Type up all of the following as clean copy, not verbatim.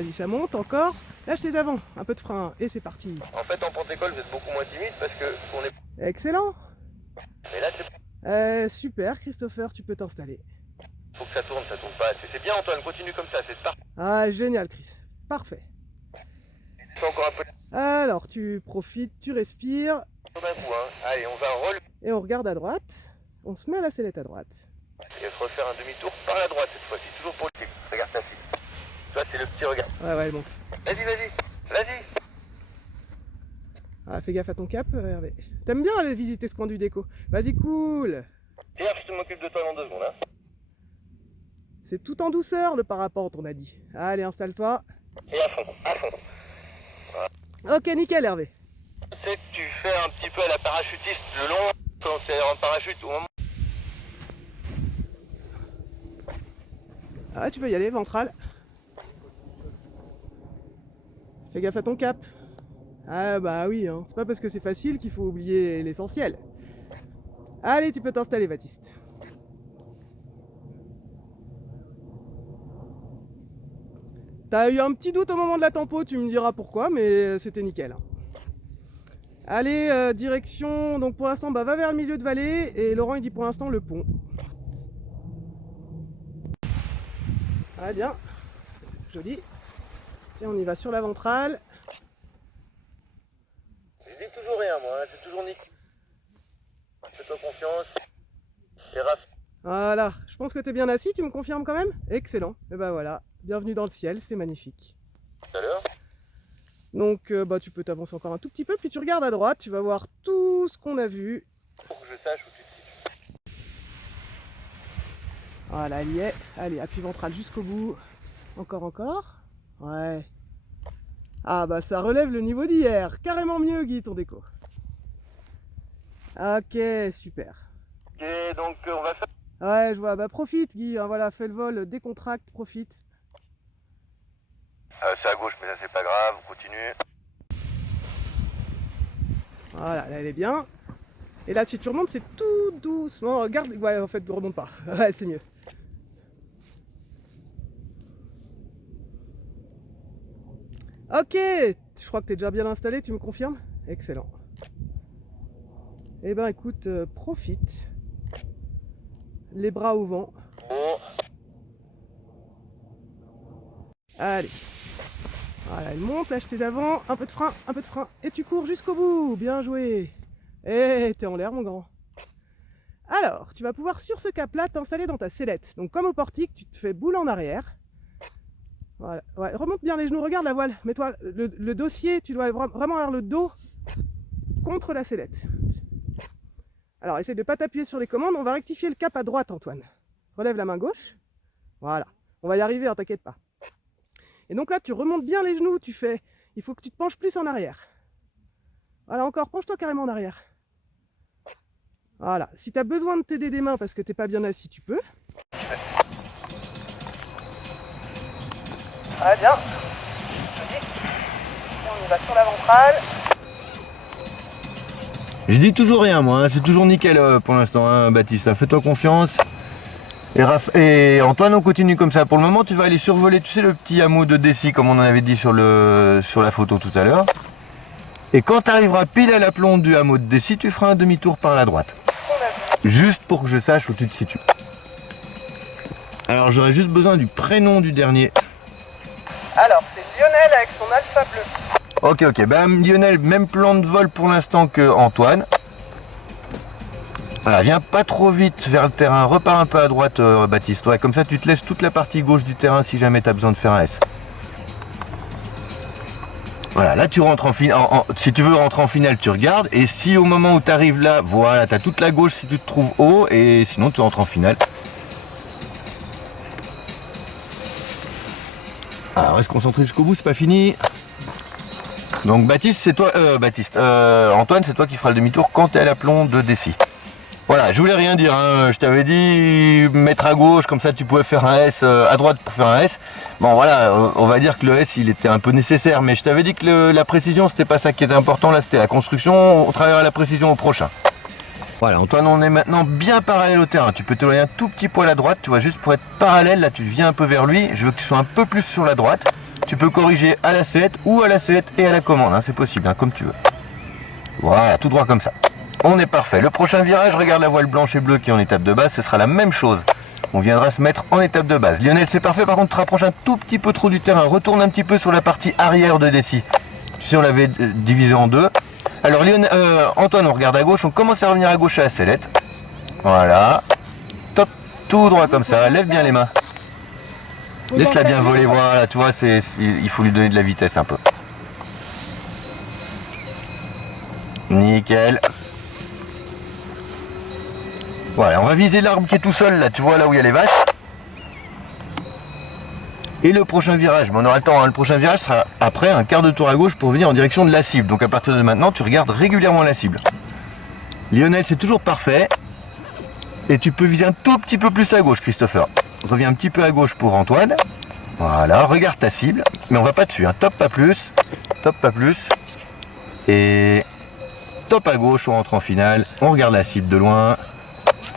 Vas-y, ça monte encore. Lâche tes avants, un peu de frein et c'est parti. En fait, en pente-école, vous êtes beaucoup moins timide parce que on est. Excellent. Mais là, c'est. Super, Christopher, tu peux t'installer. Faut que ça tourne pas assez. C'est bien, Antoine, continue comme ça, c'est parfait. Ah, génial, Chris. Parfait. C'est encore un peu. Alors, tu profites, tu respires. D'un coup, hein. Allez, on va relever Et on regarde à droite. On se met à la sellette à droite. et refaire un demi-tour par la droite cette fois-ci, toujours pour le fil. Regarde ta fille. Toi, c'est le petit regard. Ouais, bon. Vas-y. Ah, fais gaffe à ton cap, Hervé. T'aimes bien aller visiter ce coin du déco. Vas-y, cool. Pierre, je m'occupe de toi dans 2 secondes, hein. C'est tout en douceur le parapente, on a dit. Allez, installe-toi. Et à fond. Ok, nickel, Hervé. C'est que tu fais un petit peu à la parachutiste le long, quand c'est en parachute au moment. Ah ouais, tu peux y aller, ventral. Fais gaffe à ton cap. Ah bah oui, hein. C'est pas parce que c'est facile qu'il faut oublier l'essentiel. Allez, tu peux t'installer, Baptiste. T'as eu un petit doute au moment de la tempo, tu me diras pourquoi, mais c'était nickel. Allez, direction, donc pour l'instant, va vers le milieu de vallée, et Laurent il dit pour l'instant le pont. Ah bien, joli. Et on y va sur la ventrale. Je dis toujours rien, moi, hein. J'ai toujours niqué. Fais-toi confiance. Et Raph. Voilà, je pense que t'es bien assis, tu me confirmes quand même? Excellent, et ben voilà, bienvenue dans le ciel, c'est magnifique. Tout à l'heure. Donc tu peux t'avancer encore un tout petit peu, puis tu regardes à droite, tu vas voir tout ce qu'on a vu. Pour que je sache où tu te situes. Voilà, elle y est. Allez, appui ventral jusqu'au bout. Encore. Ouais. Ah bah ça relève le niveau d'hier. Carrément mieux, Guy, ton déco. Ok, super. Ok, donc on va faire. Ouais, je vois. Bah profite, Guy. Hein, voilà, fais le vol, décontracte, profite. C'est à gauche, mais ça c'est pas grave, on continue. Voilà, là elle est bien. Et là, si tu remontes, c'est tout doucement. Regarde, ouais, en fait, ne remonte pas. Ouais, c'est mieux. Ok, je crois que tu es déjà bien installé, tu me confirmes? Excellent. Eh ben écoute, profite. Les bras au vent. Bon. Allez. Voilà, elle monte, lâche tes avants, un peu de frein, et tu cours jusqu'au bout. Bien joué. Et t'es en l'air, mon grand. Alors, tu vas pouvoir sur ce cap-là t'installer dans ta sellette. Donc comme au portique, tu te fais boule en arrière. Voilà, ouais, remonte bien les genoux, regarde la voile. Mets-toi le dossier, tu dois vraiment avoir le dos contre la sellette. Alors, essaye de ne pas t'appuyer sur les commandes, on va rectifier le cap à droite, Antoine. Relève la main gauche. Voilà, on va y arriver, hein, t'inquiète pas. Et donc là, tu remontes bien les genoux, il faut que tu te penches plus en arrière. Voilà, encore, penche-toi carrément en arrière. Voilà, si tu as besoin de t'aider des mains parce que t'es pas bien assis, tu peux. Ah bien. On y va sur la ventrale. Je dis toujours rien, moi, hein. C'est toujours nickel pour l'instant, hein, Baptiste. Fais-toi confiance. Et Antoine, on continue comme ça. Pour le moment, tu vas aller survoler, tu sais, le petit hameau de Dessy, comme on en avait dit sur la photo tout à l'heure. Et quand tu arriveras pile à la plombe du hameau de Dessy, tu feras un demi-tour par la droite. Juste pour que je sache où tu te situes. Alors, j'aurais juste besoin du prénom du dernier. Alors, c'est Lionel avec son alpha bleu. Ok. Ben, Lionel, même plan de vol pour l'instant que Antoine. Voilà, viens pas trop vite vers le terrain, repars un peu à droite, Baptiste. Ouais, comme ça, tu te laisses toute la partie gauche du terrain si jamais tu as besoin de faire un S. Voilà, là tu rentres en finale. Si tu veux rentrer en finale, tu regardes. Et si au moment où tu arrives là, voilà, tu as toute la gauche si tu te trouves haut. Et sinon, tu rentres en finale. Alors, reste concentré jusqu'au bout, c'est pas fini. Donc, Baptiste, c'est toi. Antoine, c'est toi qui feras le demi-tour quand tu es à l'aplomb de Dessy. Voilà, je voulais rien dire, hein. Je t'avais dit mettre à gauche, comme ça tu pouvais faire un S, à droite pour faire un S. Bon voilà, on va dire que le S il était un peu nécessaire, mais je t'avais dit que la précision c'était pas ça qui était important, là c'était la construction, on travaillera la précision au prochain. Voilà, Antoine, on est maintenant bien parallèle au terrain, tu peux t'éloigner un tout petit poil à droite, tu vois, juste pour être parallèle, là tu viens un peu vers lui, je veux que tu sois un peu plus sur la droite, Tu peux corriger à la sellette ou à la sellette et à la commande, hein, c'est possible, hein, comme tu veux. Voilà, tout droit comme ça. On est parfait. Le prochain virage, regarde la voile blanche et bleue qui est en étape de base, ce sera la même chose. On viendra se mettre en étape de base. Lionel, c'est parfait, par contre, te rapproche un tout petit peu trop du terrain. Retourne un petit peu sur la partie arrière de Dessy. Tu sais, on l'avait divisé en deux. Alors, Antoine, on regarde à gauche, on commence à revenir à gauche à la sellette. Voilà. Top, tout droit comme ça. Lève bien les mains. Laisse-la bien voler, voilà, tu vois, il faut lui donner de la vitesse un peu. Nickel. Voilà, on va viser l'arbre qui est tout seul, là, tu vois, là où il y a les vaches. Et le prochain virage, mais on aura le temps, hein. Le prochain virage sera après un quart de tour à gauche pour venir en direction de la cible. Donc à partir de maintenant, tu regardes régulièrement la cible. Lionel, c'est toujours parfait. Et tu peux viser un tout petit peu plus à gauche, Christopher. Reviens un petit peu à gauche pour Antoine. Voilà, regarde ta cible. Mais on va pas dessus, hein. Top, pas plus. Top, pas plus. Et top à gauche, on rentre en finale. On regarde la cible de loin.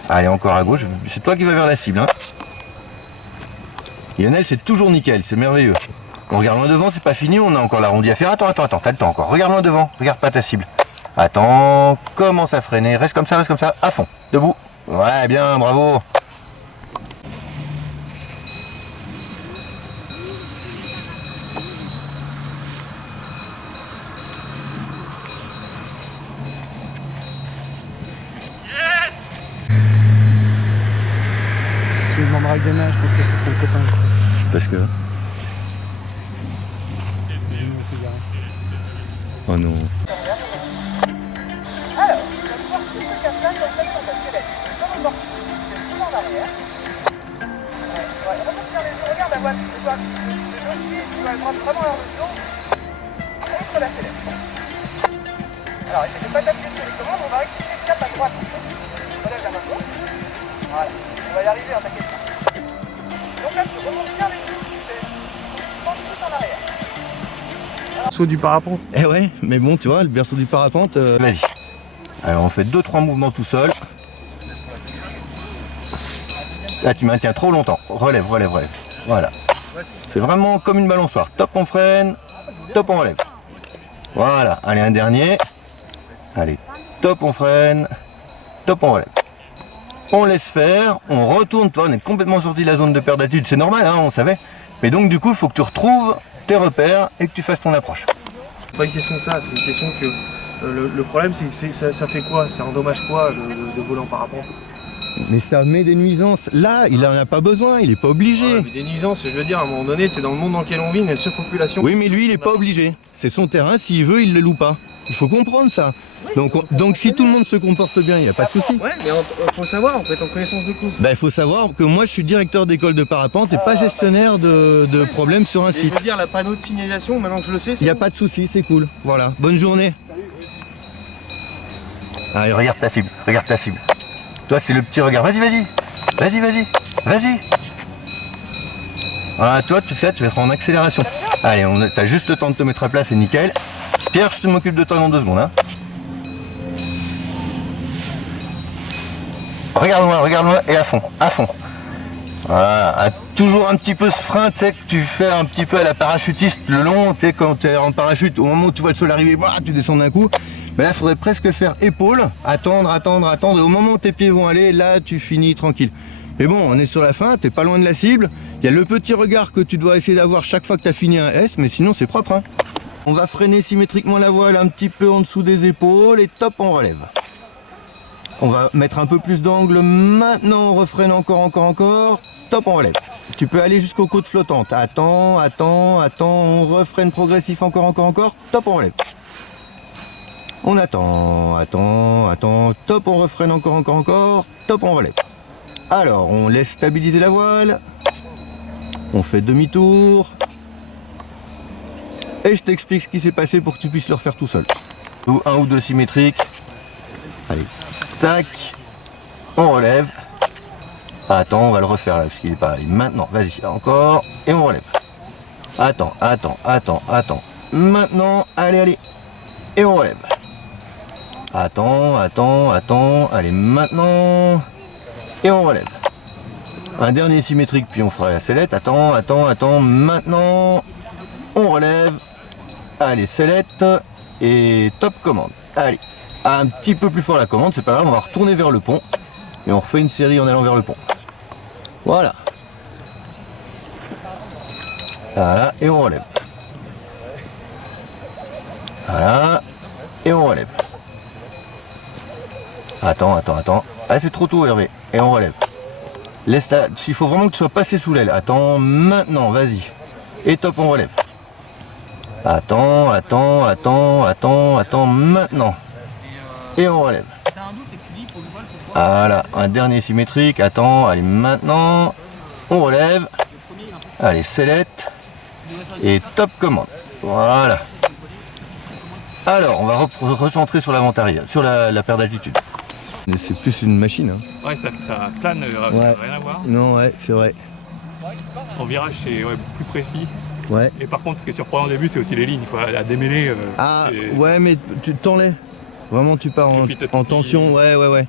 Allez, encore à gauche. C'est toi qui vas vers la cible, hein. Lionel, c'est toujours nickel, c'est merveilleux. On regarde loin devant, c'est pas fini, on a encore l'arrondi à faire. Attends, t'as le temps encore. Regarde loin devant, regarde pas ta cible. Attends, commence à freiner, reste comme ça, à fond, debout. Ouais, bien, bravo. Tu lui demanderas le gainage, je pense que c'est ton copain. Parce que... Oh non. Alors, tu vas pouvoir tout ce casse-là comme ça sur ta sellette. Comme au mortier, tu es tout en arrière. Ouais, regarde la voile, le dossier, tu vas le prendre vraiment en dessous, contre la sellette. Alors, essaye de ne pas t'appuyer sur les commandes, on va rectifier le cap à droite. Relève la main gauche. Voilà, on va y arriver, en t'inquiète pas. Donc là, tu remontes bien les yeux, tu penses tout en arrière. Saut du parapente. Eh ouais, mais bon, tu vois, le berceau du parapente... Vas-y. Alors on fait 2-3 mouvements tout seul. Là tu maintiens trop longtemps. Relève. Voilà. C'est vraiment comme une balançoire. Top, on freine. Top, on relève. Voilà. Allez, un dernier. Allez. Top, on freine. Top, on relève. On laisse faire. On retourne. Toi, on est complètement sorti de la zone de perte d'attitude. C'est normal, hein, on savait. Mais donc du coup, il faut que tu retrouves tes repères et que tu fasses ton approche. C'est pas une question de ça, c'est une question que le problème c'est que ça fait quoi? Ça endommage quoi de voler en parapente? Mais ça met des nuisances. Là, il en a pas besoin, il est pas obligé. Ouais, mais des nuisances, je veux dire, à un moment donné, c'est dans le monde dans lequel on vit, il y a une surpopulation. Oui, mais lui, il est pas obligé. C'est son terrain, s'il veut, il le loue pas. Il faut comprendre ça. Donc si tout le monde se comporte bien, il n'y a pas de souci. Ouais, mais faut savoir, en fait, en connaissance de cause. Il faut savoir que moi, je suis directeur d'école de parapente et pas gestionnaire de problèmes sur un Et je site. veux dire, la panneau de signalisation, maintenant que je le sais, Il c'est n'y a bon. pas de souci, c'est cool. Voilà, bonne journée. Allez, regarde ta cible, Toi, c'est le petit regard. Vas-y. Voilà, toi, tu sais, tu vas être en accélération. Allez, t'as juste le temps de te mettre à plat, c'est nickel. Pierre, je te m'occupe de toi dans 2 secondes. Hein. Regarde-moi et à fond. Voilà, toujours un petit peu ce frein, tu sais, que tu fais un petit peu à la parachutiste le long, tu sais, quand tu es en parachute, au moment où tu vois le sol arriver, voilà, tu descends d'un coup. Mais là, il faudrait presque faire épaule, attendre, et au moment où tes pieds vont aller, là, tu finis tranquille. Mais bon, on est sur la fin, t'es pas loin de la cible. Il y a le petit regard que tu dois essayer d'avoir chaque fois que tu as fini un S, mais sinon c'est propre. Hein. On va freiner symétriquement la voile un petit peu en dessous des épaules et top, on relève. On va mettre un peu plus d'angle, maintenant on refreine encore, top, on relève. Tu peux aller jusqu'aux côtes flottantes. Attends, on refreine progressif encore, top, on relève. On attend, top, on refreine encore, top, on relève. Alors, on laisse stabiliser la voile, on fait demi-tour, et je t'explique ce qui s'est passé pour que tu puisses le refaire tout seul. Un ou deux symétriques, allez, tac, on relève, attends, on va le refaire là, parce qu'il est pas allé. Maintenant, vas-y, encore, et on relève. Attends, maintenant, allez, et on relève. Attends, allez, maintenant, et on relève. Un dernier symétrique, puis on fera la sellette. Attends, maintenant, on relève. Allez, sellette et top commande. Allez, un petit peu plus fort la commande, c'est pas grave, on va retourner vers le pont. Et on refait une série en allant vers le pont. Voilà. Voilà, et on relève. Voilà, et on relève. Attends. Ah, c'est trop tôt, Hervé. Et on relève. Laisse la... Il faut vraiment que tu sois passé sous l'aile. Attends, maintenant, vas-y. Et top, on relève. Attends, maintenant. Et on relève. Voilà, un dernier symétrique. Attends, allez, maintenant. On relève. Allez, sellette. Et top commande. Voilà. Alors, on va recentrer sur l'avant arrière, sur la perte d'altitude. C'est plus une machine. Hein. Ouais, ça plane, Ouais. ça n'a rien à voir. Non, ouais, c'est vrai. En virage, c'est plus précis. Ouais. Et par contre, ce qui est surprenant au début, c'est aussi les lignes, quoi. À démêler. Ah, c'est- ouais, mais tu t'enlèves. Vraiment, tu pars Et puis, t'as en tout tension. Ouais.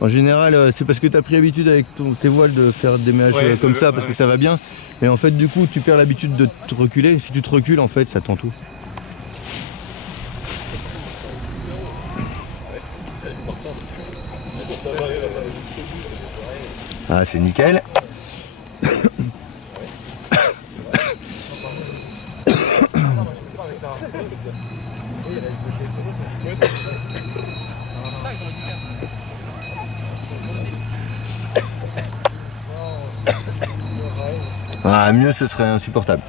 En général, c'est parce que tu as pris l'habitude avec tes voiles de faire des ménages Ouais, comme ça, parce ouais. que ça va bien. Mais en fait, du coup, tu perds l'habitude de te reculer. Si tu te recules, en fait, ça t'entoure. Ah, c'est nickel. Ah, mieux, ce serait insupportable.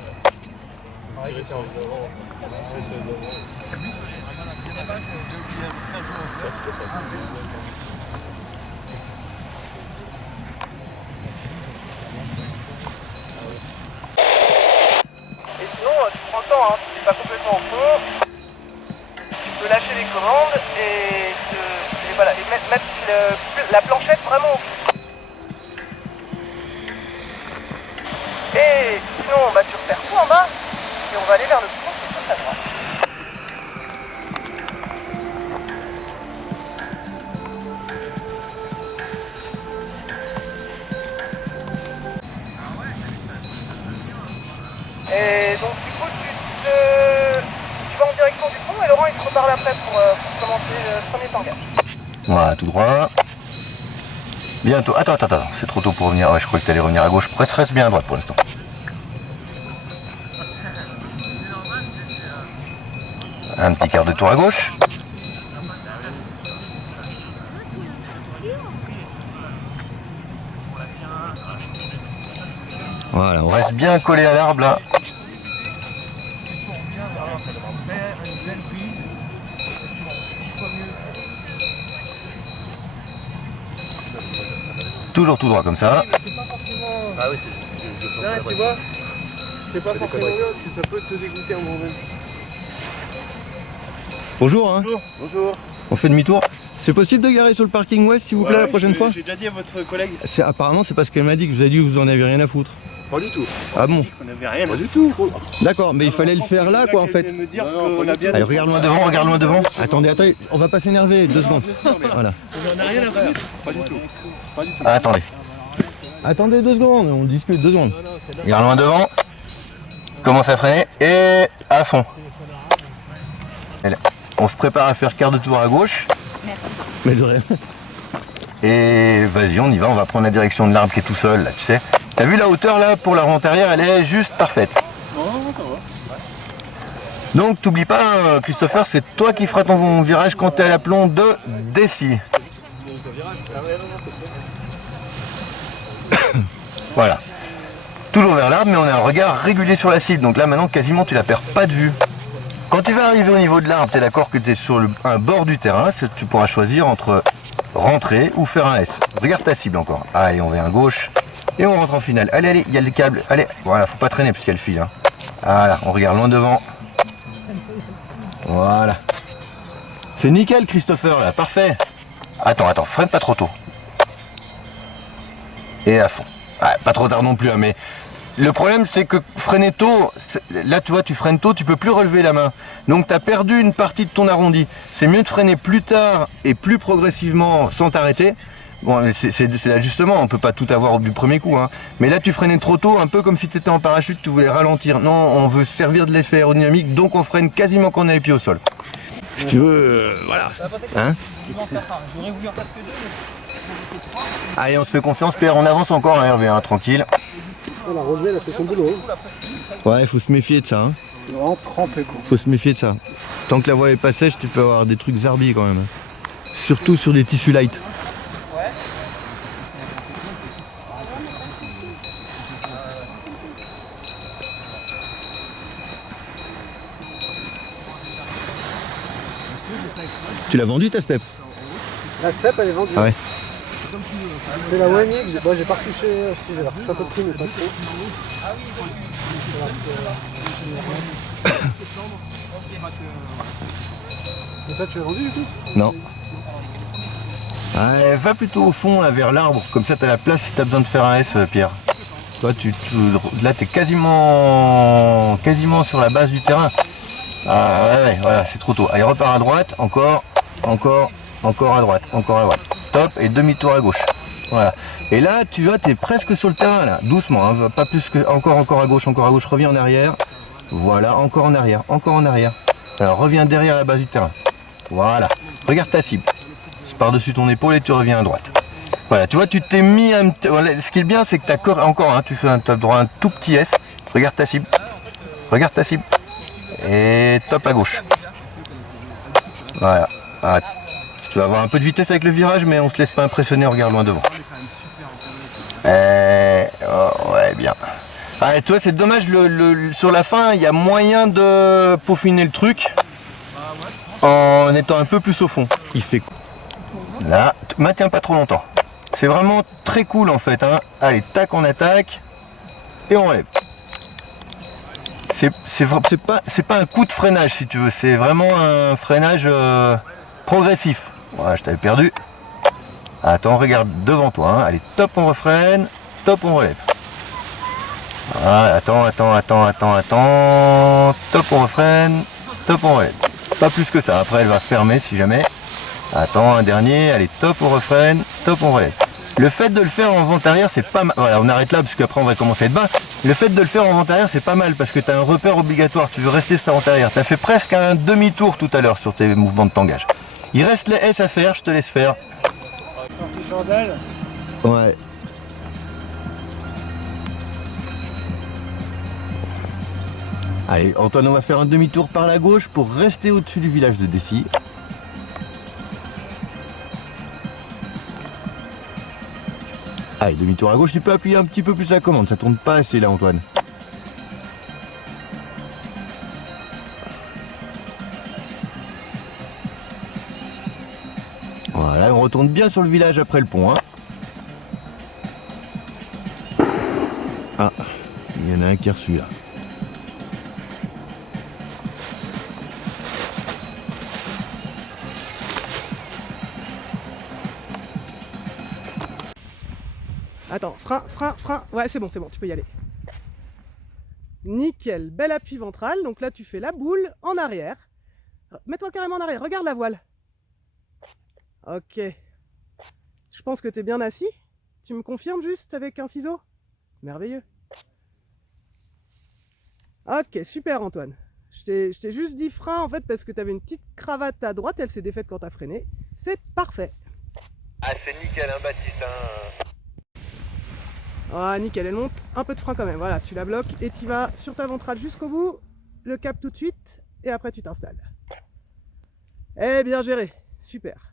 Et sinon, tu prends le temps, hein, tu n'es pas complètement au fond. Tu peux lâcher les commandes et voilà, et mettre la planchette vraiment au fond. Et sinon, bah, tu repères tout en bas et on va aller vers le fond qui est juste à droite. Et donc du coup tu vas en direction du pont et Laurent il te reparle après pour commencer le premier tangage. Voilà, tout droit. Bientôt. Attends, c'est trop tôt pour revenir. Ouais, je croyais que tu allais revenir à gauche. Reste bien à droite pour l'instant. Un petit quart de tour à gauche. Voilà, on reste bien collé à l'arbre là. Toujours tout droit comme ça. Ah oui, tu vois, c'est pas forcément bien parce que ça peut te dégoûter un moment donné. Bonjour, hein. Bonjour. On fait demi-tour. C'est possible de garer sur le parking ouest s'il vous plaît la prochaine fois? J'ai déjà dit à votre collègue. Apparemment c'est parce qu'elle m'a dit que vous avez dit que vous en avez rien à foutre. Pas du tout. Ah bon? On n'avait rien pas du tout. D'accord, mais il fallait le faire là quoi en fait. Me dire qu'on a bien Allez, regarde loin devant. Attendez, on va pas s'énerver, 2 secondes. Voilà. On n'a rien à foutre. Pas du tout. Ah, attendez 2 secondes, on discute 2 secondes. Regarde loin devant. Commence à freiner et à fond. Et là, on se prépare à faire quart de tour à gauche. Merci. Mais de rien. Et vas-y, on y va, on va prendre la direction de l'arbre qui est tout seul là, tu sais. T'as vu la hauteur là pour la roue arrière, elle est juste parfaite. Donc t'oublies pas Christopher, c'est toi qui feras ton virage quand t'es à l'aplomb de Dessy. Voilà. Toujours vers l'arbre, mais on a un regard régulier sur la cible. Donc là maintenant quasiment tu la perds pas de vue. Quand tu vas arriver au niveau de l'arbre, tu es d'accord que tu es sur un bord du terrain, tu pourras choisir entre rentrer ou faire un S. Regarde ta cible encore. Allez, on vient à gauche et on rentre en finale. Allez, il y a le câble. Allez, voilà, faut pas traîner puisqu'il y a le fil. Hein. Voilà, on regarde loin devant. Voilà. C'est nickel Christopher là, parfait. Attends, freine pas trop tôt. Et à fond. Ouais, pas trop tard non plus, hein, mais le problème c'est que freiner tôt, là tu vois tu freines tôt, tu peux plus relever la main. Donc tu as perdu une partie de ton arrondi. C'est mieux de freiner plus tard et plus progressivement sans t'arrêter Bon, c'est l'ajustement, on peut pas tout avoir du premier coup. Hein. Mais là, tu freinais trop tôt, un peu comme si tu étais en parachute, tu voulais ralentir. Non, on veut servir de l'effet aérodynamique, donc on freine quasiment quand on a les pieds au sol. Si tu veux, voilà. Hein? Allez, on se fait confiance, Pierre, on avance encore, hein, Hervé, hein, tranquille. La rosée, elle a fait son boulot. Ouais, faut se méfier de ça. Hein. C'est vraiment trempé, quoi. Faut se méfier de ça. Tant que la voie est pas sèche, tu peux avoir des trucs zarbi quand même. Surtout sur des tissus light. Tu l'as vendu ta step? La step, elle est vendue. Ah ouais. C'est la Wani, moi j'ai pas retouché, si j'ai retouché un peu de prix, mais pas trop. Et toi, tu l'as vendu du coup? Non. Ouais, va plutôt au fond, là, vers l'arbre, comme ça t'as la place si t'as besoin de faire un S, Pierre. Toi, là t'es quasiment sur la base du terrain. Ah ouais, voilà, c'est trop tôt. Allez, repars à droite, encore à droite. Top, et demi-tour à gauche. Voilà. Et là, tu vois, t'es presque sur le terrain, là, doucement, hein, pas plus que... Encore à gauche, reviens en arrière. Voilà, encore en arrière. Alors, reviens derrière la base du terrain. Voilà, regarde ta cible. C'est par-dessus ton épaule et tu reviens à droite. Voilà, tu vois, tu t'es mis un... Voilà, ce qui est bien, c'est que t'as encore, hein, tu fais un top droit, un tout petit S. Regarde ta cible. Et top à gauche. Voilà. Ah, tu vas avoir un peu de vitesse avec le virage, mais on se laisse pas impressionner, on regarde loin devant. Oh, ouais, bien. Ah, et toi, c'est dommage, sur la fin, il y a moyen de peaufiner le truc en étant un peu plus au fond. Il fait là, maintiens pas trop longtemps. C'est vraiment très cool en fait. Hein. Allez, tac, on attaque et on lève. C'est pas un coup de freinage si tu veux, c'est vraiment un freinage progressif. Voilà, je t'avais perdu. Attends, regarde devant toi. Hein. Allez, top, on refreine, top, on relève. Voilà, attends. Top, on refreine, top, on relève. Pas plus que ça, après elle va fermer si jamais. Attends, un dernier, allez, top, on refreine, top, on relève. Le fait de le faire en vente arrière, c'est pas mal. Voilà, on arrête là parce qu'après on va commencer à être bas. Le fait de le faire en vente arrière, c'est pas mal parce que tu as un repère obligatoire. Tu veux rester sur ta vente arrière. Tu as fait presque un demi-tour tout à l'heure sur tes mouvements de tangage. Il reste les S à faire, je te laisse faire. Ouais. Allez, Antoine, on va faire un demi-tour par la gauche pour rester au-dessus du village de Dessy. Allez, demi-tour à gauche, tu peux appuyer un petit peu plus la commande, ça tourne pas assez là, Antoine. Voilà, on retourne bien sur le village après le pont. Hein. Ah, il y en a un qui a reçu là. Attends, frein. Ouais, c'est bon, tu peux y aller. Nickel, bel appui ventral. Donc là, tu fais la boule en arrière. Mets-toi carrément en arrière, regarde la voile. Ok. Je pense que tu es bien assis. Tu me confirmes juste avec un ciseau? Merveilleux. Ok, super Antoine. Je t'ai juste dit frein en fait parce que tu avais une petite cravate à droite, elle s'est défaite quand tu as freiné. C'est parfait. Ah, c'est nickel, hein, Baptiste. Hein. Ah, nickel, elle monte un peu de frein quand même. Voilà, tu la bloques et tu vas sur ta ventrale jusqu'au bout, le cap tout de suite et après tu t'installes. Eh bien géré, super.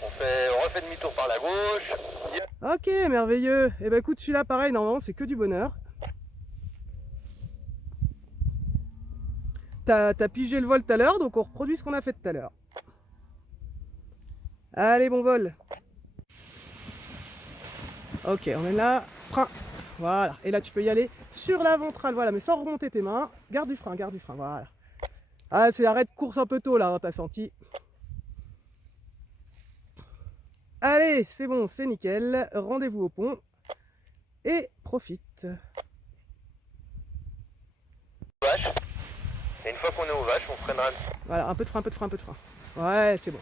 On refait demi-tour par la gauche. Ok, merveilleux. Et ben écoute, celui-là pareil, normalement c'est que du bonheur. T'as pigé le vol tout à l'heure, donc on reproduit ce qu'on a fait tout à l'heure. Allez, bon vol. Ok, on est là, frein. Voilà, et là tu peux y aller sur la ventrale, voilà, mais sans remonter tes mains. Garde du frein, voilà. Ah, c'est arrêt de course un peu tôt là, hein, t'as senti. Allez, c'est bon, c'est nickel. Rendez-vous au pont. Et profite. Vache. Et une fois qu'on est aux vaches, on freinera. Voilà, un peu de frein. Ouais, c'est bon.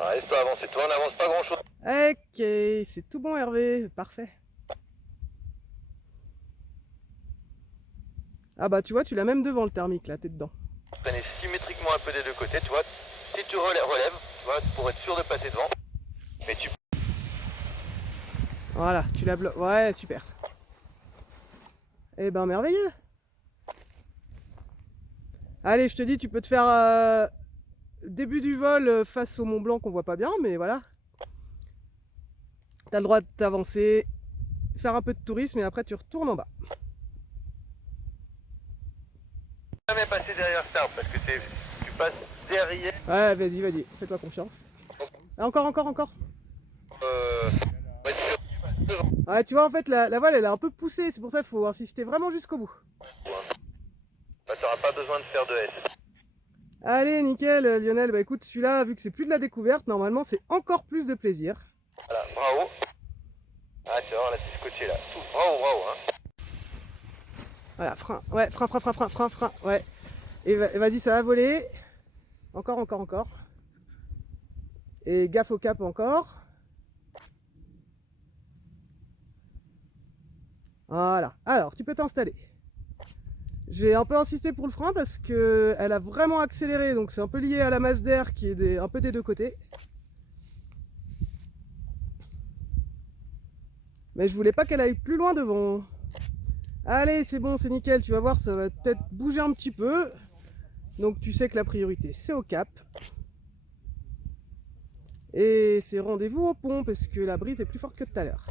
Ah, laisse-toi avancer, toi on n'avance pas grand chose. Ok, c'est tout bon Hervé, parfait. Ah bah tu vois, tu l'as même devant le thermique là, t'es dedans. Prenez symétriquement un peu des deux côtés, tu vois. Si tu relèves, tu vois, pour être sûr de passer devant. Mais tu... Voilà, tu la bloques. Ouais, super. Eh ben merveilleux. Allez, je te dis, tu peux te faire début du vol face au Mont Blanc qu'on voit pas bien, mais voilà. T'as le droit de t'avancer, faire un peu de tourisme et après tu retournes en bas. Jamais passer derrière ça parce que tu passes derrière. Ouais, vas-y, vas-y, fais-toi confiance. Encore. Ouais, tu passes devant. Ouais, tu vois, en fait, la voile, elle est un peu poussée, c'est pour ça qu'il faut insister vraiment jusqu'au bout. Bah, t'auras pas besoin de faire de S. Allez, nickel, Lionel. Bah écoute, celui-là, vu que c'est plus de la découverte, normalement, c'est encore plus de plaisir. Voilà, bravo. Ah, tu vois, là, c'est scotché là. Tout, bravo, hein. Voilà, frein. Ouais, frein. Ouais. Et vas-y, ça va voler. Encore. Et gaffe au cap encore. Voilà. Alors, tu peux t'installer. J'ai un peu insisté pour le frein parce que elle a vraiment accéléré, donc c'est un peu lié à la masse d'air qui est un peu des deux côtés. Mais je voulais pas qu'elle aille plus loin devant. Allez, c'est bon, c'est nickel, tu vas voir, ça va peut-être bouger un petit peu. Donc tu sais que la priorité, c'est au cap. Et c'est rendez-vous au pont, parce que la brise est plus forte que tout à l'heure.